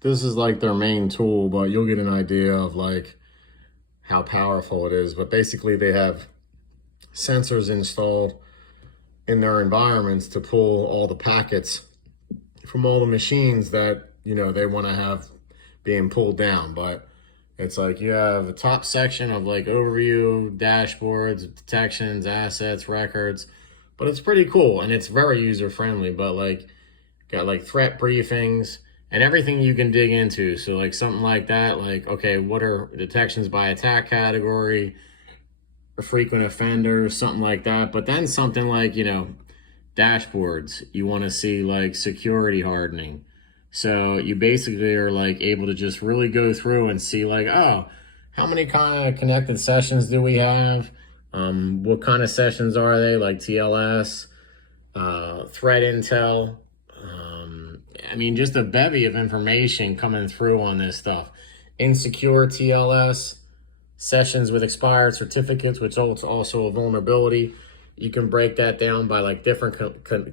this is like their main tool, but you'll get an idea of like how powerful it is. But basically they have sensors installed in their environments to pull all the packets from all the machines that, you know, they want to have being pulled down. But it's like you have a top section of like overview, dashboards, detections, assets, records, but it's pretty cool and it's very user friendly. But like got like threat briefings and everything you can dig into. So like something like that, like, okay, what are detections by attack category, or frequent offenders, something like that. But then something like, you know, dashboards, you want to see like security hardening. So you basically are like able to just really go through and see like, oh, how many kind of connected sessions do we have? What kind of sessions are they? Like TLS, threat intel. I mean, just a bevy of information coming through on this stuff. Insecure TLS, sessions with expired certificates, which is also a vulnerability. You can break that down by like different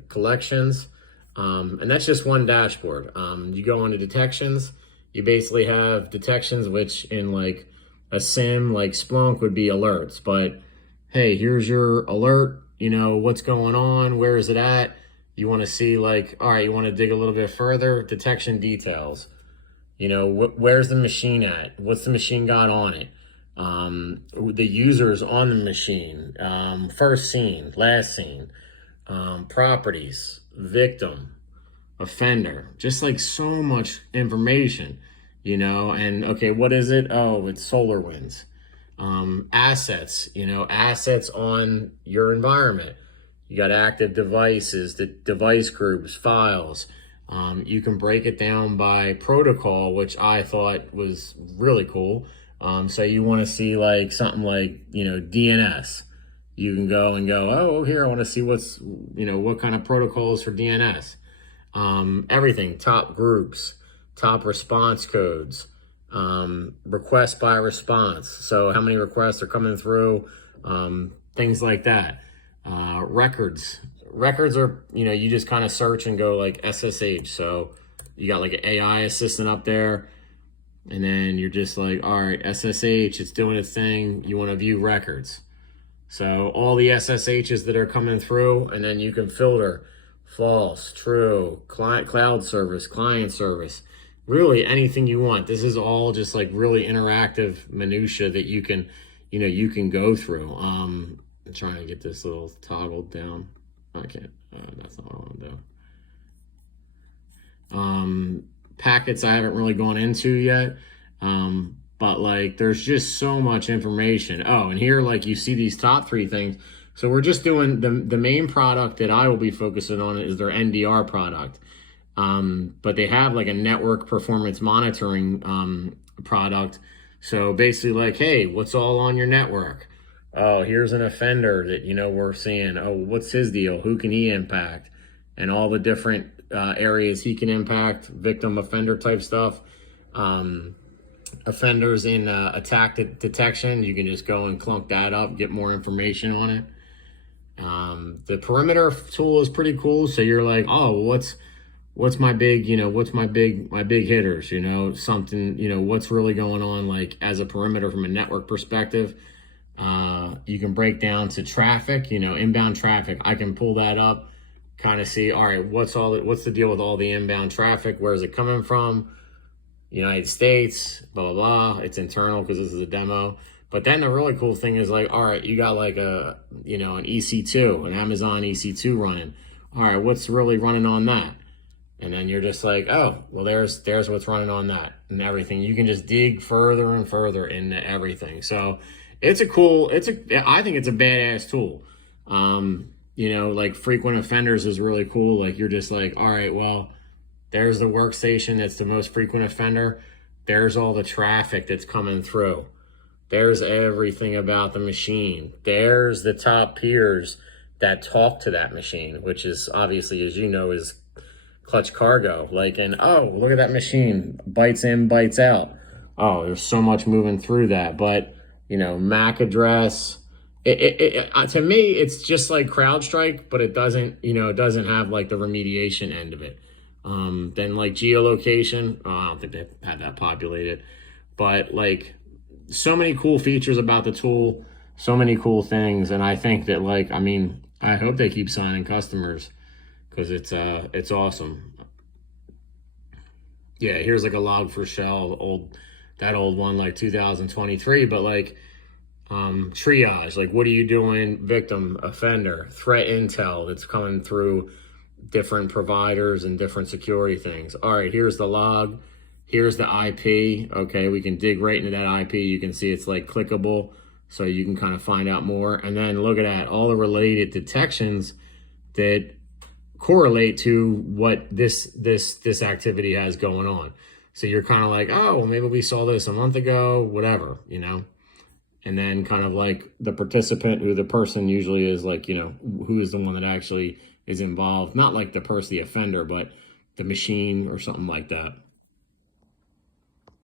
collections. And that's just one dashboard. You go into detections, you basically have detections, which in like a SIM like Splunk would be alerts. But hey, here's your alert, you know, what's going on, where is it at? You want to see like, all right, you want to dig a little bit further, detection details. You know, where's the machine at? What's the machine got on it? The users on the machine, first seen, last seen, properties, victim, offender, just like so much information, you know. And okay, what is it? Oh, it's SolarWinds. Assets, you know, assets on your environment. You got active devices, the device groups, files. You can break it down by protocol, which I thought was really cool. So you want to see like something like, you know, DNS. You can go and go, oh, here, I want to see what's, you know, what kind of protocols for DNS. Everything, top groups, top response codes, request by response. So how many requests are coming through, things like that. Records are, you know, you just kind of search and go like SSH. So you got like an AI assistant up there. And then you're just like, all right, SSH, it's doing its thing. You want to view records. So all the SSHs that are coming through, and then you can filter false, true, cloud service, client service, really anything you want. This is all just like really interactive minutia that you can, you know, you can go through. I'm trying to get this little toggled down. I can't, that's not what I want to do. Packets I haven't really gone into yet. But like there's just so much information. Oh, and here like you see these top three things. So we're just doing the main product that I will be focusing on is their NDR product. But they have like a network performance monitoring product. So basically like, hey, what's all on your network? Oh, here's an offender that, you know, we're seeing. Oh, what's his deal? Who can he impact? And all the different areas he can impact, victim offender type stuff. Offenders in attack detection, you can just go and clunk that up, get more information on it. The perimeter tool is pretty cool. So you're like, oh, what's my big, you know, what's my big hitters, you know, something, you know, what's really going on like as a perimeter from a network perspective. You can break down to traffic, you know, inbound traffic. I can pull that up, kind of see, all right, what's the deal with all the inbound traffic? Where is it coming from? United States, blah, blah, blah. It's internal because this is a demo. But then the really cool thing is like, all right, you got like a, you know, an EC2, an Amazon EC2 running. All right, what's really running on that? And then you're just like, oh, well, there's what's running on that and everything. You can just dig further and further into everything. So I think it's a badass tool. You know, like frequent offenders is really cool. Like you're just like, all right, well, there's the workstation that's the most frequent offender. There's all the traffic that's coming through. There's everything about the machine. There's the top peers that talk to that machine, which is obviously, as you know, is Clutch Cargo. Like, and oh, look at that machine, bytes in, bytes out. Oh, there's so much moving through that. But, you know, MAC address, to me, it's just like CrowdStrike, but it doesn't, you know, it doesn't have like the remediation end of it. Then like geolocation, I don't think they had that populated, but like so many cool features about the tool, so many cool things. And I think that like, I mean, I hope they keep signing customers because it's awesome. Yeah, here's like a Log4Shell, that old one, like 2023, but like triage, like what are you doing, victim, offender, threat intel that's coming through different providers and different security things. All right, here's the log, here's the IP. Okay, we can dig right into that IP. You can see it's like clickable, so you can kind of find out more. And then look at that, all the related detections that correlate to what this activity has going on. So you're kind of like, oh, well, maybe we saw this a month ago, whatever, you know. And then kind of like the participant, who the person usually is, like, you know, who is the one that actually is involved, not like the person, the offender, but the machine or something like that.